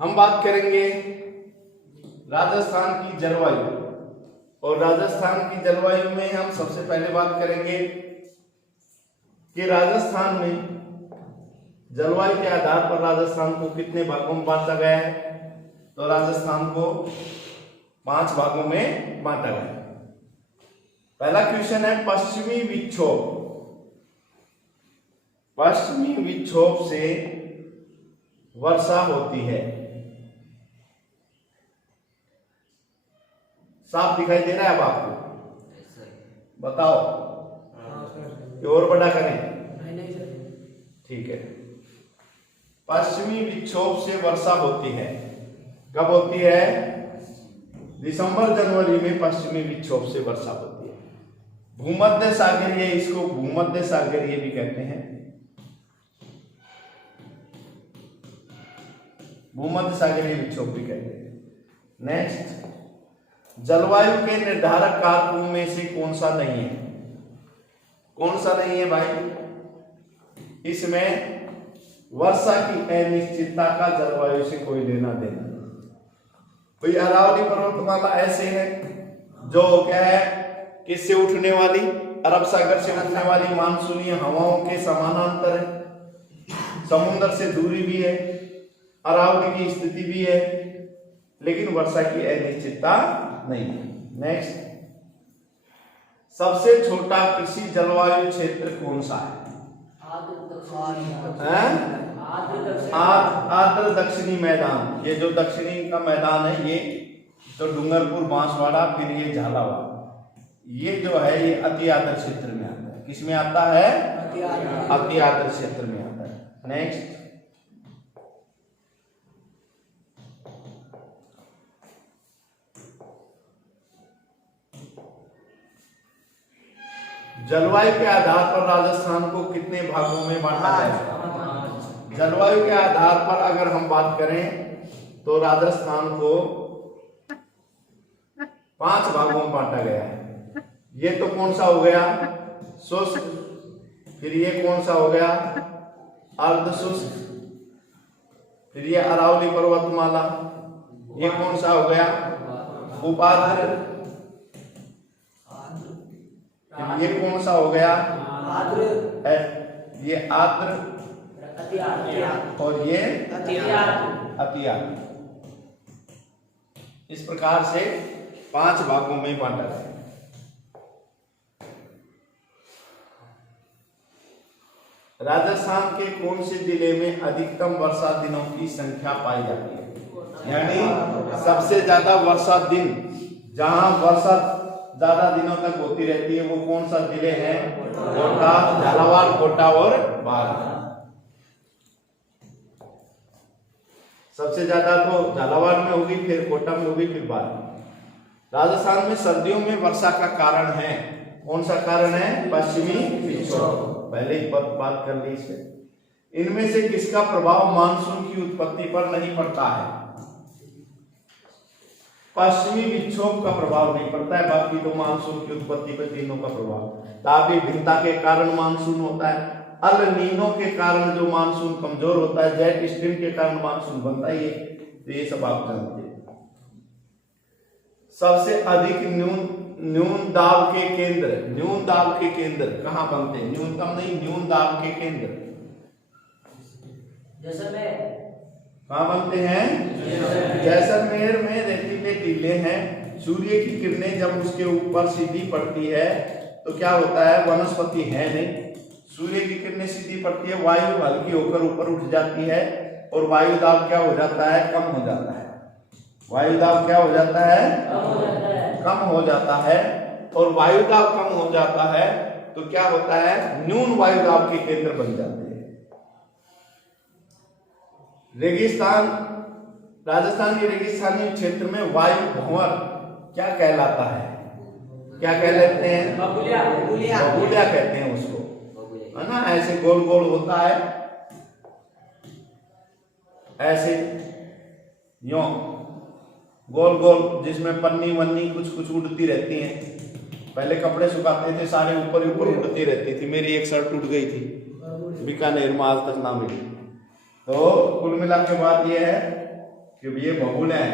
हम बात करेंगे राजस्थान की जलवायु। और राजस्थान की जलवायु में हम सबसे पहले बात करेंगे कि राजस्थान में जलवायु के आधार पर राजस्थान को कितने भागों में बांटा गया है। तो राजस्थान को 5 भागों में बांटा गया है। पहला क्वेश्चन है पश्चिमी विक्षोभ। पश्चिमी विक्षोभ से वर्षा होती है। साफ दिखाई दे रहा है अब आपको? बताओ कि और बड़ा करें? ठीक है। पश्चिमी विक्षोभ से वर्षा होती है। कब होती है? दिसंबर जनवरी में पश्चिमी विक्षोभ से वर्षा होती है। भूमध्य सागरीय, इसको भूमध्य सागरीय भी कहते हैं। भूमध्य सागरीय विक्षोभ भी कहते हैं। नेक्स्ट, जलवायु के निर्धारक कारकों में से कौन सा नहीं है? कौन सा नहीं है भाई? इसमें वर्षा की अनिश्चितता का जलवायु से कोई लेना देना नहीं। कोई अरावली पर्वतमाला ऐसे है जो क्या है, किससे उठने वाली, अरब सागर से उठने वाली मानसूनी हवाओं के समानांतर है। समुद्र से दूरी भी है, अरावली की स्थिति भी है, लेकिन वर्षा की अनिश्चितता नहीं है। नेक्स्ट, सबसे छोटा कृषि जलवायु क्षेत्र कौन सा है? आर्द्र दक्षिणी मैदान। ये जो दक्षिणी का मैदान है, ये तो डूंगरपुर, बांसवाड़ा, फिर ये झालावाड़, ये जो है ये अति आर्द्र क्षेत्र में आता है। किस में आता है? अति आर्द्र क्षेत्र में आता है। नेक्स्ट, जलवायु के आधार पर राजस्थान को कितने भागों में बांटा जाए? जलवायु के आधार पर अगर हम बात करें तो राजस्थान को 5 भागों में बांटा गया है। ये तो कौन सा हो गया? शुष्क। फिर ये कौन सा हो गया? अर्ध शुष्क। फिर ये अरावली पर्वतमाला। ये कौन सा हो गया? उपार्द्र। ये कौन सा हो गया? ये आर्द्र, और ये अति आर्द्र। इस प्रकार से 5 भागों में बांटा है। राजस्थान के कौन से जिले में अधिकतम वर्षा दिनों की संख्या पाई जाती है? यानी सबसे ज्यादा वर्षा दिन, जहां वर्षा ज्यादा दिनों तक होती रहती है, वो कौन सा जिले हैं? कोटा, झालावाड़, कोटा और बारां। सबसे ज्यादा तो झालावाड़ में होगी, फिर कोटा में होगी, फिर बारां। राजस्थान में सर्दियों में वर्षा का कारण है, कौन सा कारण है? पश्चिमी विक्षोभ। पहले ही बात कर ली इससे। इनमें से किसका प्रभाव मानसून की उत्पत्ति पर नहीं पड़ता है? पश्चिमी विक्षोभ का प्रभाव नहीं पड़ता है, बाकी तो मानसून की उत्पत्ति पर तीनों का प्रभाव। तापीय भिन्नता के कारण मानसून होता है, अल नीनो के कारण जो मानसून कमजोर होता है, जेट स्ट्रीम के कारण मानसून बनता है। तो ये सब आप जानते हैं। सबसे अधिक न्यून दाब के केंद्र कहाँ बनते हैं? न्यूनतम नहीं, न्यून दाब के केंद्र कहाँ बनते हैं? जैसलमेर में रेतीले टीले हैं। सूर्य की किरणें जब उसके ऊपर सीधी पड़ती है तो क्या होता है? वनस्पति है नहीं, सूर्य की किरणें सीधी पड़ती है, वायु हल्की होकर ऊपर उठ जाती है, और वायु दाब क्या हो जाता है? कम हो जाता है। वायु दाब क्या हो जाता है? कम हो जाता है। और वायु दाब कम हो जाता है तो क्या होता है? न्यून वायु दाब के केंद्र बन जाते हैं। रेगिस्तान, राजस्थान के रेगिस्तानी क्षेत्र में वायु भंवर क्या कहलाता है? क्या कह लेते हैं? बबूलिया कहते हैं उसको, है ना। ऐसे गोल गोल होता है, ऐसे यो गोल गोल, जिसमें पन्नी वन्नी कुछ कुछ उड़ती रहती हैं। पहले कपड़े सुखाते थे, सारे ऊपर ऊपर उड़ती रहती थी। मेरी एक शर्ट टूट गई थी बीकानेर में, आज तक ना मिली। तो कुल मिला के बात यह है कि ये बहुल है।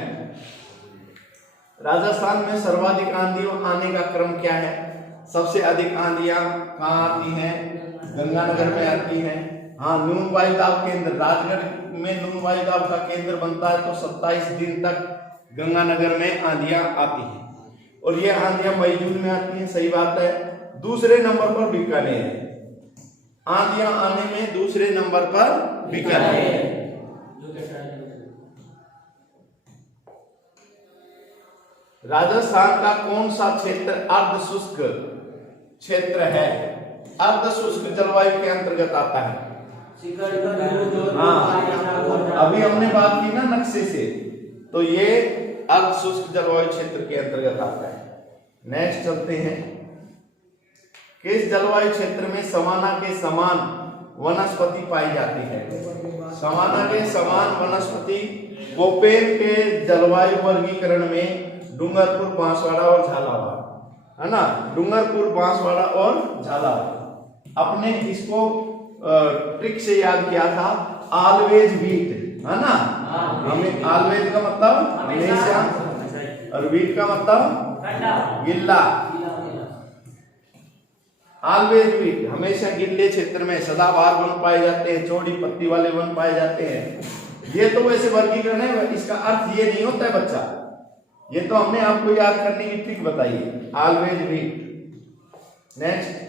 राजस्थान में सर्वाधिक आंधी आने का क्रम क्या है? सबसे अधिक आंधियां कहाँ आती हैं? गंगानगर में आती हैं। हाँ, न्यून वायुदाब केंद्र, राजगढ़ में न्यून वायुदाब का केंद्र बनता है तो 27 दिन तक गंगानगर में आंधियां आती हैं और ये आंधियां मई जून में आती हैं, सही बात है। दूसरे नंबर पर बीकानेर है, आंधियां आने में दूसरे नंबर पर बीकानेर। राजस्थान का कौन सा क्षेत्र अर्ध शुष्क क्षेत्र है? अर्ध शुष्क जलवायु के अंतर्गत आता है। हाँ, अभी हमने बात की ना नक्शे से, तो ये अर्ध शुष्क जलवायु क्षेत्र के अंतर्गत आता है। नेक्स्ट चलते हैं, किस जलवायु क्षेत्र में सवाना के समान वनस्पति पाई जाती है? सवाना के समान वनस्पति कोपेन के जलवायु वर्गीकरण में डूंगरपुर, बांसवाड़ा और झालावाड़, है ना, डूंगरपुर, बांसवाड़ा और झालावाड़। अपने इसको ट्रिक से याद किया था, ऑलवेज वीट, है ना, हमें ऑलवेज का मतलब हमेशा और वीट का मतलब गिल्ला। ऑलवेज वीट, हमेशा गिल्ले क्षेत्र में सदाबहार वन पाए जाते हैं, चौड़ी पत्ती वाले वन पाए जाते हैं। ये तो वैसे वर्गीकरण है, इसका अर्थ ये नहीं होता है बच्चा, ये तो हमने आपको याद करने की ट्रिक बताई है, always wheat. Next,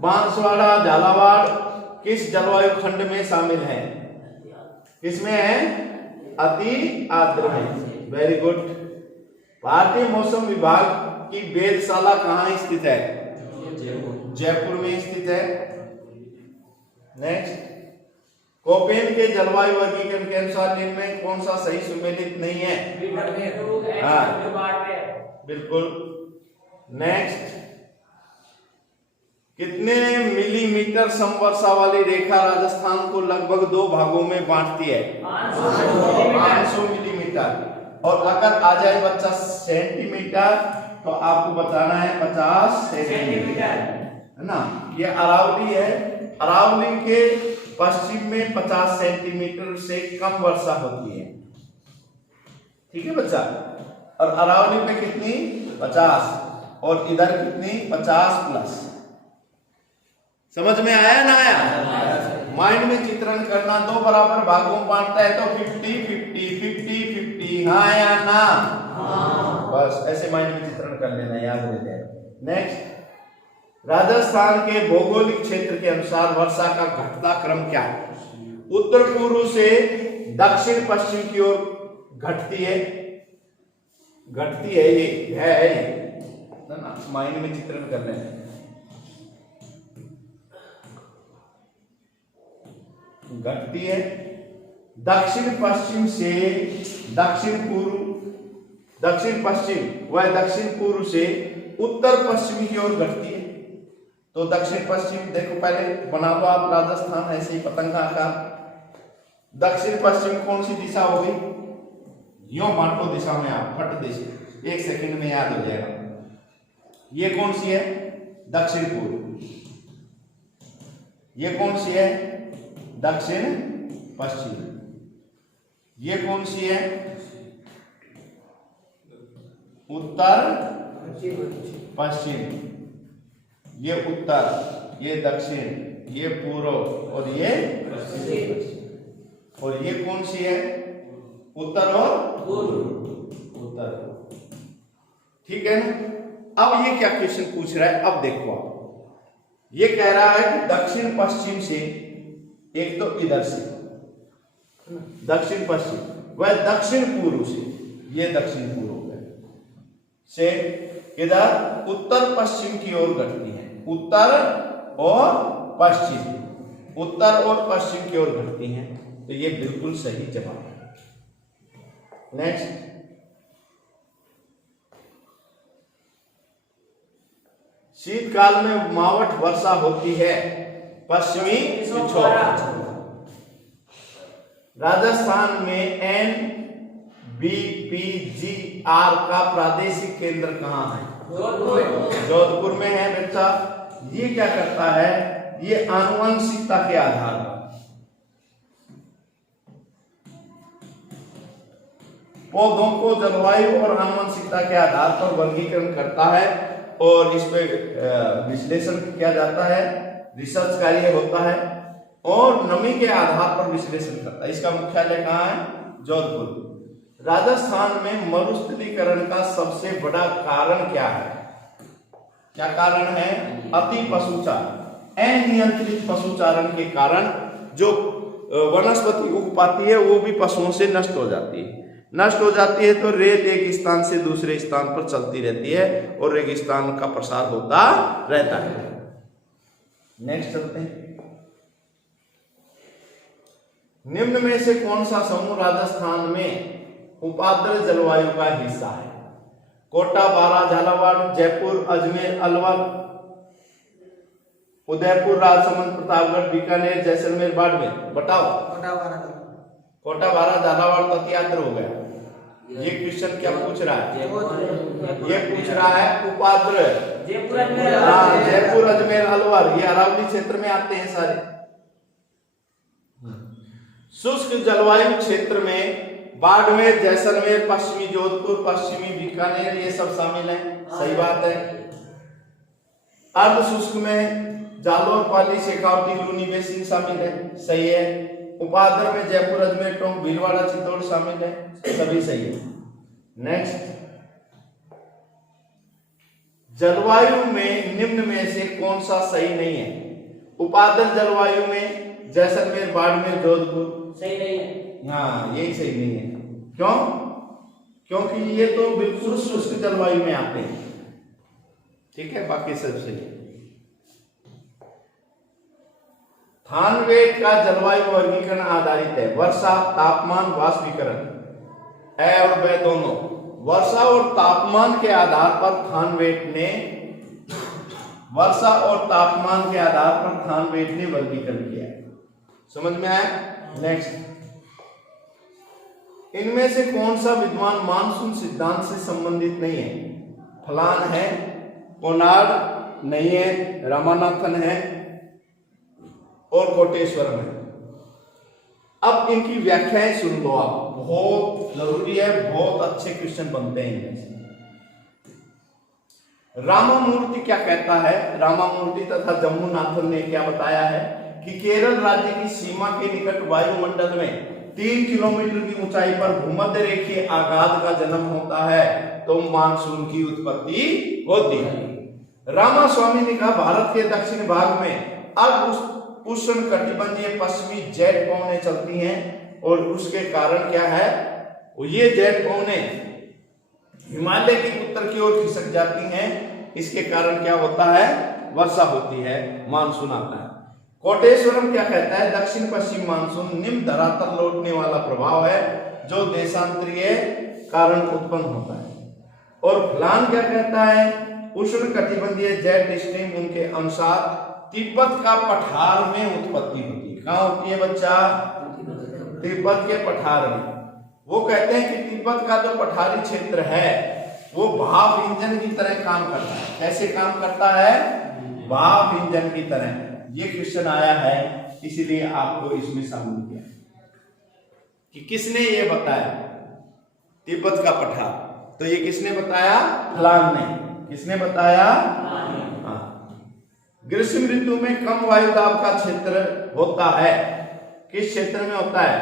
Banswara, Jhalawar किस जलवायु खंड में शामिल है? किसमें है? अति आर्द्र में। Very good. भारतीय मौसम विभाग की वेधशाला कहाँ स्थित है? जयपुर में स्थित है। नेक्स्ट, कोपेन के जलवायु वर्गीकरण के अनुसार इनमें कौन सा सही सुमेलित नहीं है? हाँ, बिल्कुल। नेक्स्ट, कितने मिलीमीटर समवर्षा वाली रेखा राजस्थान को लगभग 2 भागों में बांटती है? 500 मिलीमीटर। और अगर आ जाए बच्चा सेंटीमीटर तो आपको बताना है 50 सेंटीमीटर, है ना। ये अरावली है, अरावली के पश्चिम में 50 सेंटीमीटर से कम वर्षा होती है, ठीक है बच्चा। और अरावली में कितनी? 50, और इधर कितनी? 50 प्लस। समझ में आया ना आया? माइंड में चित्रण करना, 2 बराबर भागों में बांटता है तो 50-50, हाँ या ना? हाँ। बस ऐसे माइंड में चित्रण कर लेना, याद रह जाएगा। नेक्स्ट, राजस्थान के भौगोलिक क्षेत्र के अनुसार वर्षा का घटता क्रम क्या है? उत्तर पूर्व से दक्षिण पश्चिम की ओर घटती है, ये है ना, माइंड में चित्रण कर लेना। घटती है दक्षिण पश्चिम से दक्षिण पूर्व, दक्षिण पश्चिम वह दक्षिण पूर्व से उत्तर पश्चिम की ओर घटती है। तो दक्षिण पश्चिम देखो, पहले बना लो आप राजस्थान ऐसे ही पतंगा का। दक्षिण पश्चिम कौन सी दिशा होगी? यो बांटो दिशा में आप, फट दिशा, 1 सेकंड में याद हो जाएगा। ये कौन सी है? दक्षिण पूर्व। ये कौन सी है? दक्षिण पश्चिम। ये कौन सी है? उत्तर पश्चिम। ये उत्तर, ये दक्षिण, ये पूर्व और ये पश्चिम। और ये कौन सी है? उत्तर और पूर्व। उत्तर, ठीक है ना। अब ये क्या क्वेश्चन पूछ रहा है? अब देखो आप, ये कह रहा है कि दक्षिण पश्चिम से, एक तो इधर से दक्षिण पश्चिम, वह दक्षिण पूर्व से, ये दक्षिण पूर्व से इधर उत्तर पश्चिम की ओर घटती है। उत्तर और पश्चिम, उत्तर और पश्चिम की ओर घटती हैं, तो ये बिल्कुल सही जवाब है। नेक्स्ट, शीतकाल में मावठ वर्षा होती है पश्चिमी विक्षोभ। राजस्थान में NBPGR का प्रादेशिक केंद्र कहाँ है? जोधपुर में है बच्चा। ये क्या करता है? ये आनुवंशिकता के आधार पर, पौधों को जलवायु और आनुवंशिकता के आधार पर वर्गीकरण करता है और इस पे विश्लेषण किया जाता है, रिसर्च कार्य होता है और नमी के आधार पर विश्लेषण करता है। इसका मुख्यालय कहाँ है? जोधपुर। राजस्थान में मरुस्थलीकरण का सबसे बड़ा कारण क्या है? क्या कारण है? अति पशुचारण, अनियंत्रित पशुचारण के कारण जो वनस्पति उग पाती है वो भी पशुओं से नष्ट हो जाती है। नष्ट हो जाती है तो रेत एक स्थान से दूसरे स्थान पर चलती रहती है और रेगिस्तान का प्रसार होता रहता है। नेक्स्ट चलते हैं। निम्न में से कौन सा समूह राजस्थान में उपाद्र जलवायु का हिस्सा है? कोटा, बारां, झालावाड़, जयपुर, अजमेर, अलवर, उदयपुर, राजसमंद, प्रतापगढ़, बीकानेर, जैसलमेर, बाड़मेर। बताओ। कोटा, बारां, झालावाड़, तथियाद्र हो गया। ये क्वेश्चन क्या पूछ रहा है? ये पूछ रहा है उपाद्र। जयपुर, अजमेर, अलवर ये अरावली क्षेत्र में आते हैं सारे। शुष्क जलवायु क्षेत्र में बाड़मेर, जैसलमेर, पश्चिमी जोधपुर, पश्चिमी बीकानेर ये सब शामिल हैं। सही बात है। अर्ध शुष्क में जालौर, पाली, शेखावटी, लूनी बेसिन शामिल है। सही है। उपाद्र में जयपुर, अजमेर, टोंक, भीलवाड़ा, चित्तौड़ शामिल है। सभी सही है। नेक्स्ट, जलवायु में निम्न में से कौन सा सही नहीं है? उपाद्र जलवायु में जैसलमेर, बाड़मेर, जोधपुर सही नहीं है। हाँ, यही सही नहीं है। क्यों? क्योंकि ये तो बिल्कुल शुष्क जलवायु में आते हैं। ठीक है, बाकी सब सही है। थानवेट का जलवायु वर्गीकरण आधारित है। वर्षा, तापमान, वाष्पीकरण। ए और ब दोनों। वर्षा और तापमान के आधार पर थानवेट ने वर्गीकरण किया। समझ में आया? नेक्स्ट, इनमें से कौन सा विद्वान मानसून सिद्धांत से संबंधित नहीं है? फलान है, कोनार्ड नहीं है, रामानाथन है और कोटेश्वरम है। अब इनकी व्याख्याएं सुन लो आप, बहुत जरूरी है, बहुत अच्छे क्वेश्चन बनते हैं इनमें से। रामामूर्ति क्या कहता है? रामामूर्ति तथा जम्मूनाथन ने क्या बताया है कि केरल राज्य की सीमा के निकट वायुमंडल में 3 किलोमीटर की ऊंचाई पर भूमध्य रेखीय आघात का जन्म होता है तो मानसून की उत्पत्ति होती है। रामास्वामी ने कहा भारत के दक्षिण भाग में अब उष्ण कटिबंधीय पश्चिमी जेट पवनें चलती हैं और उसके कारण क्या है? ये जेट पवनें हिमालय के उत्तर की ओर खिसक जाती हैं। इसके कारण क्या होता है? वर्षा होती है, मानसून आता है। कोटेश्वरम क्या कहता है? दक्षिण पश्चिम मानसून निम्न धरातल लौटने वाला प्रभाव है जो देशांतरीय कारण उत्पन्न होता है। और फलान क्या कहता है? उष्ण कटिबंधीय जेट स्ट्रीम उनके अनुसार तिब्बत का पठार में उत्पत्ति होती है। कहां होती है बच्चा? तिब्बत के पठार में। वो कहते हैं कि तिब्बत का जो पठारी क्षेत्र है वो भाप इंजन की तरह काम करता है। कैसे काम करता है? भाप इंजन की तरह। ये क्वेश्चन आया है, इसीलिए आपको इसमें शामिल किया कि किसने ये बताया तिब्बत का पठार। तो ये किसने बताया? फलान ने। किसने बताया? ग्रीष्म ऋतु में कम वायु दाब का क्षेत्र होता है। किस क्षेत्र में होता है?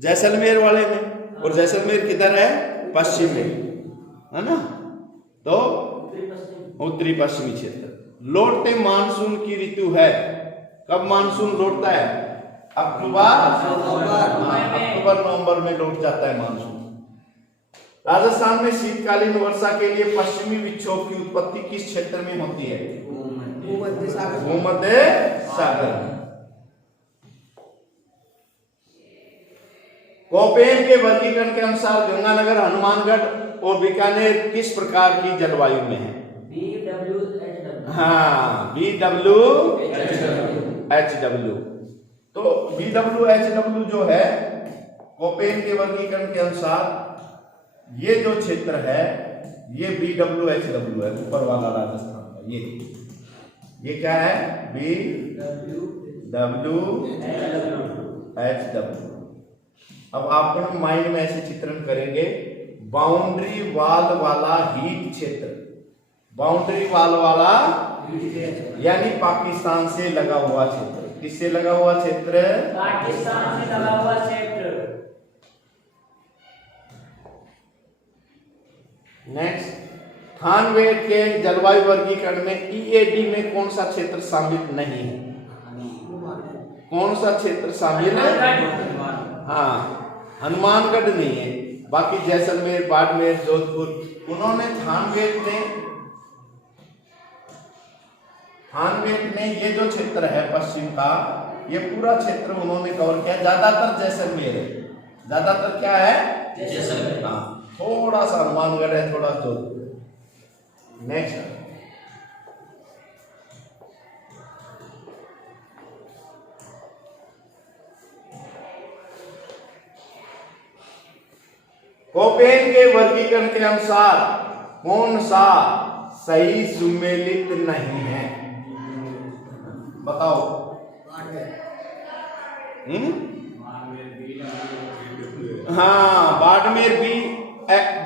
जैसलमेर वाले में। और जैसलमेर किधर है? पश्चिम में, है ना? तो उत्तरी पश्चिमी क्षेत्र। लौटते मानसून की ऋतु है। कब मानसून लौटता है? अक्टूबर नवंबर में लौट जाता है मानसून। राजस्थान में शीतकालीन वर्षा के लिए पश्चिमी विक्षोभ की उत्पत्ति किस क्षेत्र में होती है? भूमध्य सागर। कोपेन के वर्गीकरण के अनुसार गंगानगर, हनुमानगढ़ और बीकानेर किस प्रकार की जलवायु में है? हाँ, BWHW। तो BWHW जो है कोपेन के वर्गीकरण के अनुसार ये जो क्षेत्र है ये BWHW है, ऊपर वाला राजस्थान का। ये क्या है? BWHW। अब आप लोग माइंड में ऐसे चित्रण करेंगे, बाउंड्री वाल वाला हीट क्षेत्र, बाउंड्री वाल वाला यानी पाकिस्तान से लगा हुआ क्षेत्र। किससे लगा हुआ क्षेत्र? पाकिस्तान से लगा हुआ क्षेत्र। नेक्स्ट, थानवेद के जलवायु वर्गीकरण में ईएडी में कौन सा क्षेत्र शामिल नहीं है? कौन सा क्षेत्र शामिल है? हाँ, हनुमानगढ़ नहीं है। बाकी जैसलमेर, बाड़मेर, जोधपुर, उन्होंने थानवेद ने ये जो क्षेत्र है पश्चिम का, ये पूरा क्षेत्र उन्होंने कवर किया। ज्यादातर जैसलमेर है, ज्यादातर क्या है? जैसलमेर। हाँ, थोड़ा सा हनुमानगढ़ है, थोड़ा जोधपुर। नेक्स्ट, कोपेन के वर्गीकरण के अनुसार कौन सा सही सुमेलित नहीं है? बताओ। हाँ, बाड़मेर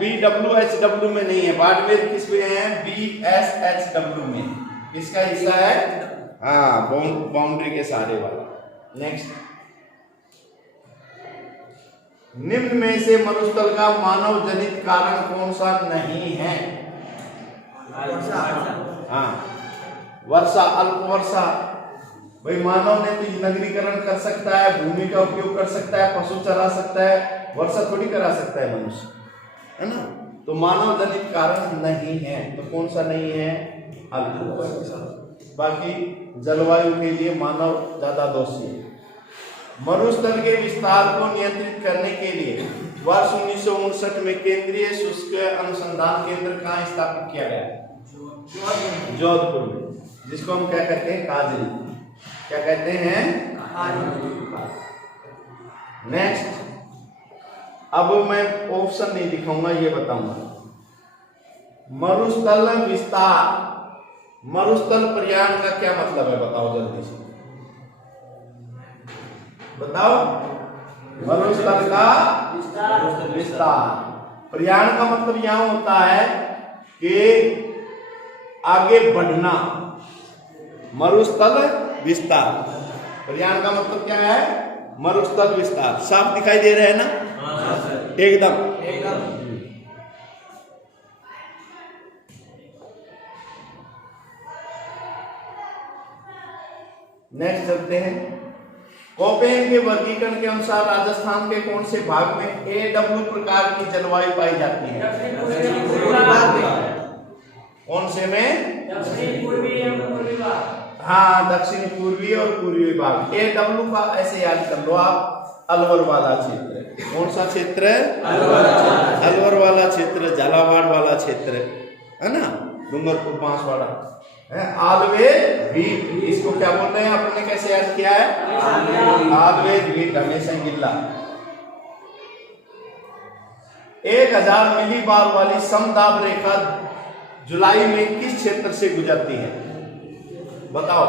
BWHW में नहीं है। बाड़मेर किस में है? BSHW में। किसका हिस्सा है? हाँ, बाउंड्री के सहारे वाला। नेक्स्ट, निम्न में से मरुस्थल का मानव जनित कारण कौन सा नहीं है? हाँ, वर्षा, अल्प वर्षा। भाई मानव ने तो नगरीकरण कर सकता है, भूमि का उपयोग कर सकता है, पशु चरा सकता है, वर्षा थोड़ी करा सकता है मनुष्य, है ना? तो मानव जनित कारण नहीं है। तो कौन सा नहीं है? अल्प वर्षा। बाकी जलवायु के लिए मानव ज्यादा दोषी है। मरुस्थल के विस्तार को नियंत्रित करने के लिए वर्ष 1959 में केंद्रीय शुष्क अनुसंधान केंद्र कहाँ स्थापित किया गया? जोधपुर में, जिसको हम क्या कहते हैं? काजरी। क्या कहते हैं? नेक्स्ट, अब मैं ऑप्शन नहीं दिखाऊंगा, ये बताऊंगा। मरुस्थल विस्तार, मरुस्थल प्रयाण का क्या मतलब है? बताओ जल्दी से, बताओ। मरुस्थल का विस्तार। प्रयाण का मतलब यहां होता है कि आगे बढ़ना। मरुस्थल विस्तार, प्रयाण का मतलब क्या है? मरुस्थल विस्तार। साफ दिखाई दे रहे हैं ना? एकदम। नेक्स्ट चलते हैं। कोपेन के वर्गीकरण के अनुसार राजस्थान के कौन से भाग में AW प्रकार की जलवायु पाई जाती है? कौन से में? दक्षिण पूर्वी एवं पूर्वी भाग। हाँ, दक्षिण पूर्वी और पूर्वी भाग। AW का ऐसे याद कर लो आप, अलवर वाला क्षेत्र। कौन सा क्षेत्र? अलवर वाला क्षेत्र, झालावाड़ वाला क्षेत्र, है ना? डूंगरपुर, बांसवाड़ा है। आलवेद भी, इसको क्या बोलते हैं? आपने कैसे याद किया है? आलवेद भी, हमेशा गिल्ला। 1000 मिलीबार वाली समदाब रेखा जुलाई में किस क्षेत्र से गुजरती है? बताओ।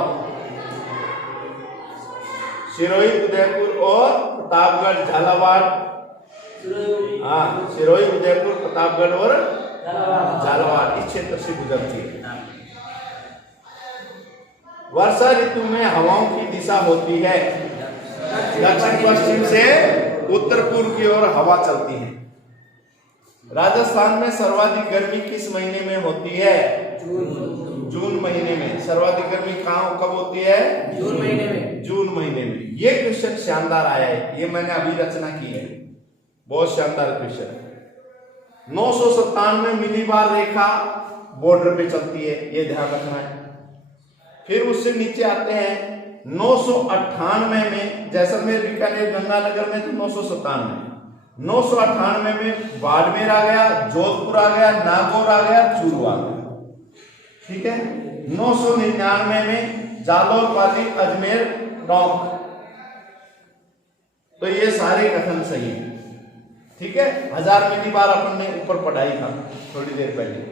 सिरोही, उदयपुर और प्रतापगढ़, झालावाड़। हाँ, सिरोही, उदयपुर, प्रतापगढ़ और झालावाड़ इस क्षेत्र से गुजरती है। वर्षा ऋतु में हवाओं की दिशा होती है दक्षिण पश्चिम से उत्तर पूर्व की ओर हवा चलती है। राजस्थान में सर्वाधिक गर्मी किस महीने में होती है? जून महीने में। सर्वाधिक गर्मी कहाँ, कब होती है? जून महीने में। जून महीने में। ये क्वेश्चन शानदार आया है, ये मैंने अभी रचना की है, बहुत शानदार क्वेश्चन है। 997 मिलीबार रेखा बॉर्डर पे चलती है, ये ध्यान रखना है। फिर उससे नीचे आते हैं 998 में जैसलमेर, बीकानेर, गंगानगर में तो 997। 998 में बाड़मेर आ गया, जोधपुर आ गया, नागौर आ गया, चूरू आ गया। ठीक है। 999 में जालौर, पाली, अजमेर, टोंक। तो ये सारे कथन सही है। ठीक है। 1000 मिलीबार अपन ने ऊपर पढ़ाई था थोड़ी देर पहले।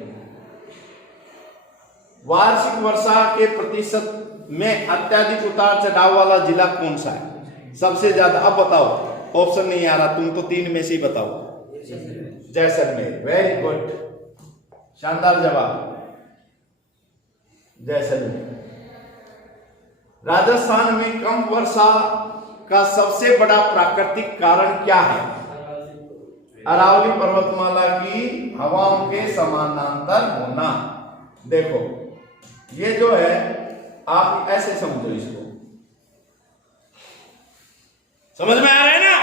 वार्षिक वर्षा के प्रतिशत में अत्यधिक उतार चढ़ाव वाला जिला कौन सा है? सबसे ज्यादा। अब बताओ ऑप्शन नहीं आ रहा, तुम तो 3 में से ही बताओ। जैसलमेर, वेरी गुड, शानदार जवाब, जैसलमेर। राजस्थान में कम वर्षा का सबसे बड़ा प्राकृतिक कारण क्या है? अरावली पर्वतमाला की हवाओं के समानांतर होना। देखो ये जो है, आप ऐसे समझो इसको, समझ में आ रहा है ना?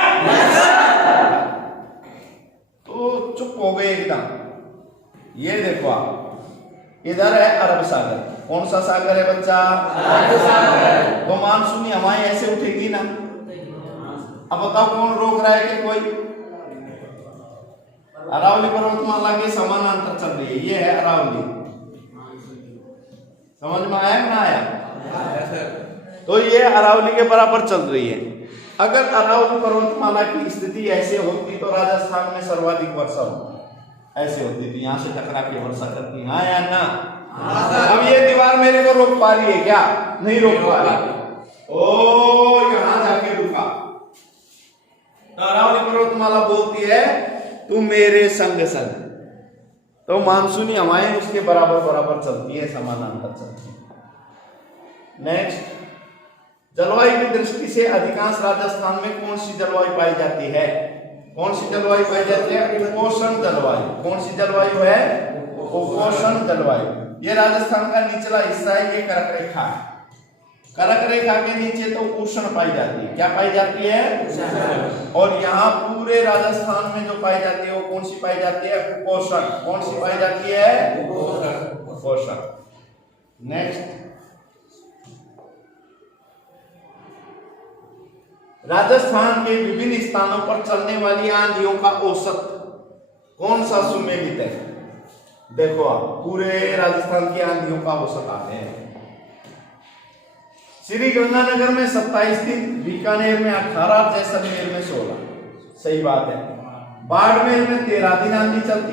तो चुप हो गए एकदम। ये देखो आप, इधर है अरब सागर, कौन सा सागर है बच्चा? अरब सागर। तो मानसूनी हवाएं ऐसे उठेगी ना। अब बताओ कौन रोक रहा है कि कोई? अरावली पर्वतमाला के समानांतर चल रही है, ये है अरावली। समझ में आया ना आया? तो ये अरावली के बराबर चल रही है। अगर अरावली पर्वतमाला की स्थिति ऐसे होती तो राजस्थान में सर्वाधिक वर्षा होती, ऐसे होती थी, यहां से टकरा के वर्षा करती, हाँ या ना? अब ये दीवार मेरे को रोक पा रही है क्या? नहीं रोक पा रही। ओ यहां जाके रुका। तो अरावली पर्वतमाला बोलती है तू मेरे संग संग। तो मानसूनी हवाएं उसके बराबर बराबर चलती है, समानांतर चलती है। नेक्स्ट, जलवायु की दृष्टि से अधिकांश राजस्थान में कौन सी जलवायु पाई जाती है? कौन सी जलवायु पाई जाती है? उपोष्ण जलवायु। कौन सी जलवायु है? उपोष्ण जलवायु। ये राजस्थान का निचला हिस्सा है, ये कर्क रेखा है। कर्क रेखा के नीचे तो उष्ण पाई जाती है। क्या पाई जाती है? और यहाँ पूरे राजस्थान में जो पाई जाती है वो कौन सी पाई जाती है? उपोष्ण। कौन सी पाई जाती है? उपोष्ण। नेक्स्ट, राजस्थान के विभिन्न स्थानों पर चलने वाली आंधियों का औसत कौन सा सुमेलित है? देखो आप, पूरे राजस्थान की आंधियों का औसत आते हैं। श्री गंगानगर में 27 दिन, बीकानेर में 18, जैसलमेर में 16। सही बात है। बाड़मेर में 13 दिन आंधी चलती